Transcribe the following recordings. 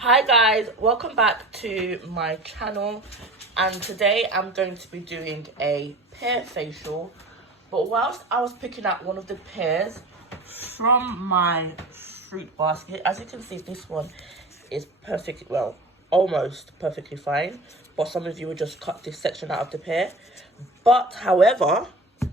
Hi guys, welcome back to my channel, and today I'm going to be doing a pear facial. But whilst I was picking out one of the pears from my fruit basket, as you can see, this one is perfectly, well, almost perfectly fine, but some of you will just cut this section out of the pear. But however,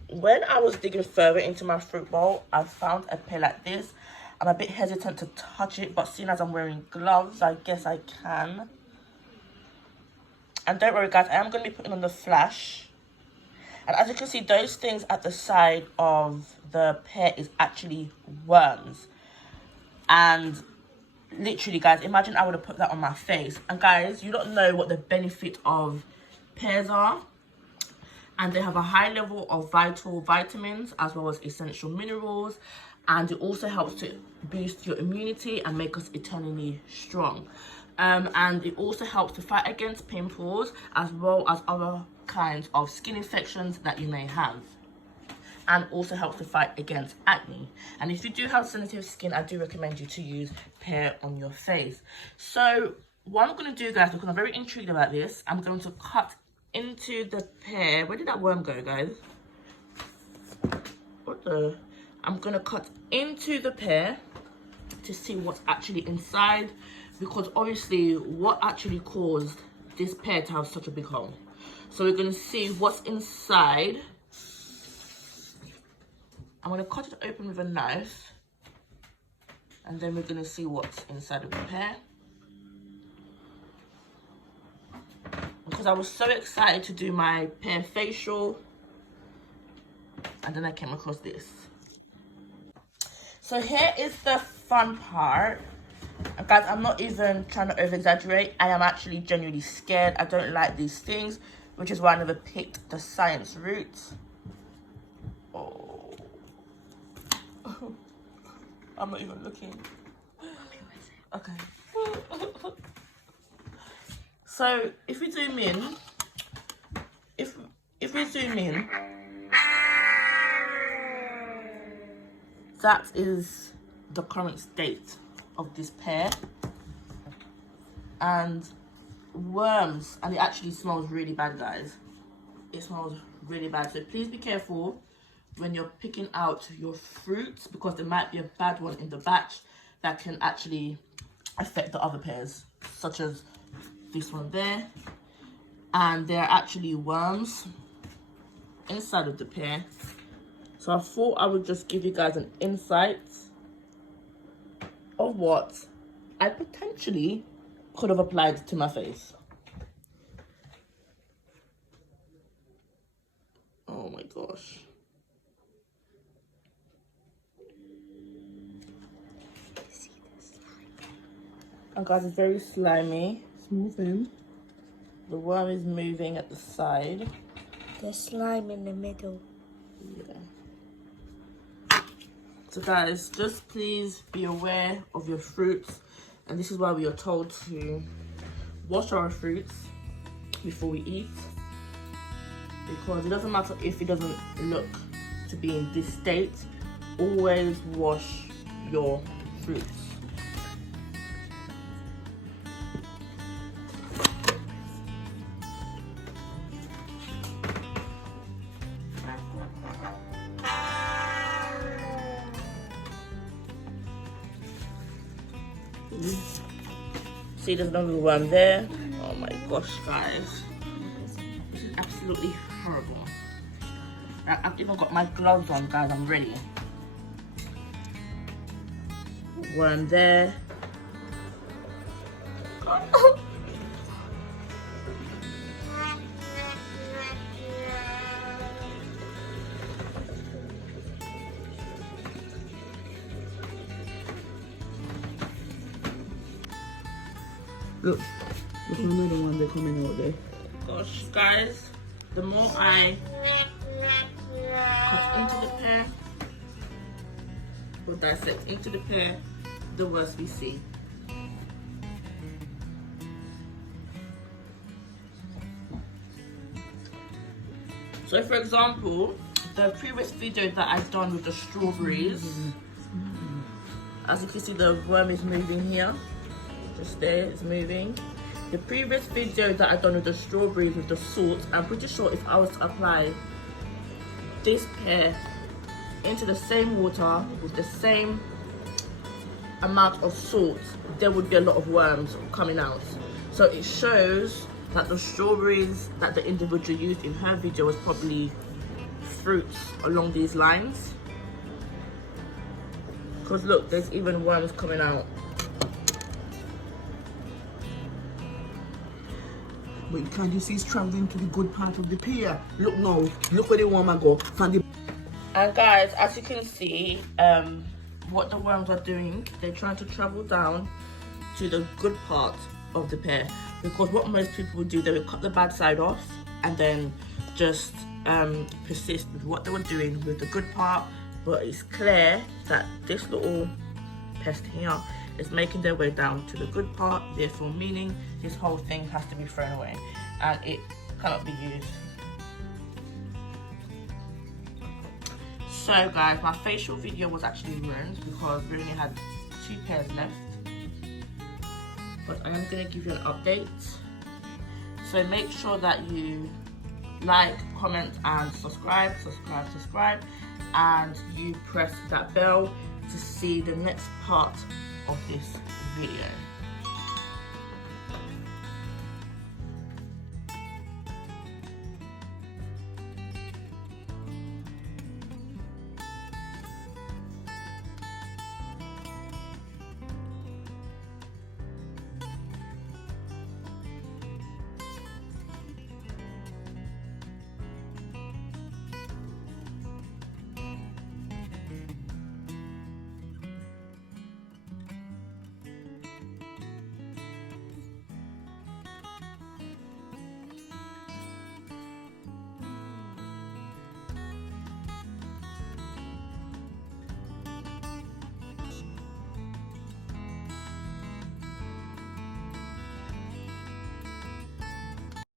when I was digging further into my fruit bowl, I found a pear like this. I'm a bit hesitant to touch it, but seeing as I'm wearing gloves, I guess I can. And don't worry guys, I am going to be putting on the flash. And as you can see, those things at the side of the pear is actually worms. And literally guys, imagine I would have put that on my face. And guys, you don't know what the benefit of pears are. And they have a high level of vital vitamins as well as essential minerals. And it also helps to boost your immunity and make us eternally strong. And it also helps to fight against pimples as well as other kinds of skin infections that you may have. And also helps to fight against acne. And if you do have sensitive skin, I do recommend you to use pear on your face. So what I'm going to do guys, because I'm very intrigued about this, I'm going to cut into the pear. Where did that worm go guys? What the... I'm going to cut into the pear to see what's actually inside, because obviously what actually caused this pear to have such a big hole. So we're going to see what's inside. I'm going to cut it open with a knife, and then we're going to see what's inside of the pear. Because I was so excited to do my pear facial, and then I came across this. So here is the fun part. And guys, I'm not even trying to over-exaggerate. I am actually genuinely scared. I don't like these things, which is why I never picked the science route. Oh. I'm not even looking. Okay. So if we zoom in, if we zoom in, that is the current state of this pear. And worms, and it actually smells really bad guys. It smells really bad, so please be careful when you're picking out your fruits, because there might be a bad one in the batch that can actually affect the other pears, such as this one there. And there are actually worms inside of the pear. So I thought I would just give you guys an insight of what I potentially could have applied to my face. Oh my gosh. And guys, it's very slimy. It's moving. The worm is moving at the side. There's slime in the middle. Yeah. So guys, just please be aware of your fruits, and this is why we are told to wash our fruits before we eat, because it doesn't matter if it doesn't look to be in this state, always wash your fruits. See, there's another one there. Oh my gosh, guys. This is absolutely horrible. I've even got my gloves on, guys. I'm ready. Worm there. Look another one they're coming out there. Gosh, guys, the more I cut into the pear, or dissect into the pear, the worse we see. So for example, the previous video that I've done with the strawberries, as you can see, the worm is moving here. Just there, it's moving. The previous video that I done with the strawberries with the salt, I'm pretty sure if I was to apply this pear into the same water with the same amount of salt, there would be a lot of worms coming out. So it shows that the strawberries that the individual used in her video was probably fruits along these lines. Because look, there's even worms coming out. But can't you see it's traveling to the good part of the pear? Look now, look where the worm I go. From the And guys, as you can see, what the worms are doing, they're trying to travel down to the good part of the pear. Because what most people would do, they would cut the bad side off and then just persist with what they were doing with the good part. But it's clear that this little pest here is making their way down to the good part, therefore meaning this whole thing has to be thrown away and it cannot be used. So guys, my facial video was actually ruined because we only had 2 pairs left. But I am going to give you an update. So make sure that you like, comment and subscribe. And you press that bell to see the next part of this video.